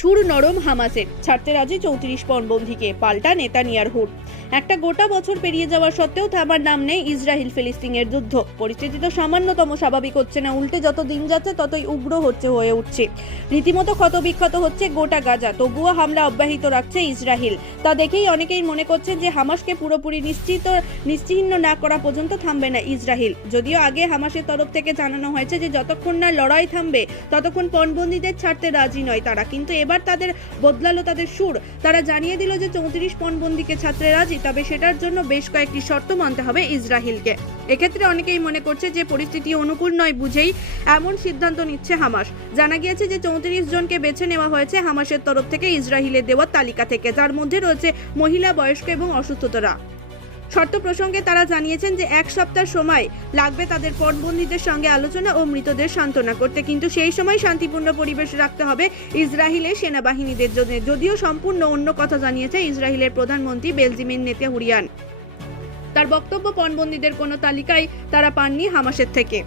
সুর নরম হামাসের। ছাড়তে রাজি চৌত্রিশ পণবন্ধিকে, পাল্টা নেতানিয়ারহুর একটা গোটা বছর পেরিয়ে যাওয়া সত্ত্বেও থামার নাম নেই ইসরায়েল ফিলিস্তিনের যুদ্ধ। পরিস্থিতি তো সামান্যতম স্বাভাবিক হচ্ছে না, উল্টে যত দিন যাচ্ছে ততই উগ্র হচ্ছে হয়ে উঠছে। রীতিমতো ক্ষতবিক্ষত হচ্ছে গোটা গাজা, তবুও হামলা অব্যাহত রাখছে ইসরায়েল। তা দেখেই অনেকেই মনে করছেন যে হামাসকে পুরোপুরি নিশ্চিত, নিশ্চিহ্ন না করা পর্যন্ত থামবে না ইসরায়েল। যদিও আগে হামাসের তরফ থেকে জানানো হয়েছে যে যতক্ষণ না লড়াই থামবে, ততক্ষণ পণবন্দীদের ছাড়তে রাজি নয় তারা। কিন্তু এবার তাদের বদলালো তাদের সুর। তারা জানিয়ে দিল যে চৌত্রিশ পণবন্দিকে ছাড়তে রাজি, তবে সেটার জন্য বেশ কয়েকটি শর্ত মানতে হবে ইসরায়েলকে এক্ষেত্রে অনেকেই মনে করছে যে পরিস্থিতি অনুকূল নয় বুঝেই এমন সিদ্ধান্ত নিচ্ছে হামাস। জানা গিয়েছে যে চৌত্রিশ জনকে বেছে নেওয়া হয়েছে হামাসের তরফ থেকে ইসরায়েলের দেওয়ার তালিকা থেকে। যার মধ্যে রয়েছে মহিলা, বয়স্ক এবং অসুস্থতরা। শর্ত প্রসঙ্গে তারা জানিয়েছেন যে এক সপ্তাহ সময় লাগবে তাদের পটবন্দীদের সঙ্গে আলোচনা ও মৃতদের সান্ত্বনা করতে। কিন্তু সেই সময় শান্তিপূর্ণ পরিবেশ রাখতে হবে ইসরায়েলের সেনাবাহিনীদের জন্য। যদিও সম্পূর্ণ অন্য কথা জানিয়েছে ইসরায়েলের প্রধানমন্ত্রী বেলজিমিন নেতাহুরিয়ান তার বক্তব্য পণবন্দীদের কোনো তালিকায় তারা পাননি হামাসের থেকে।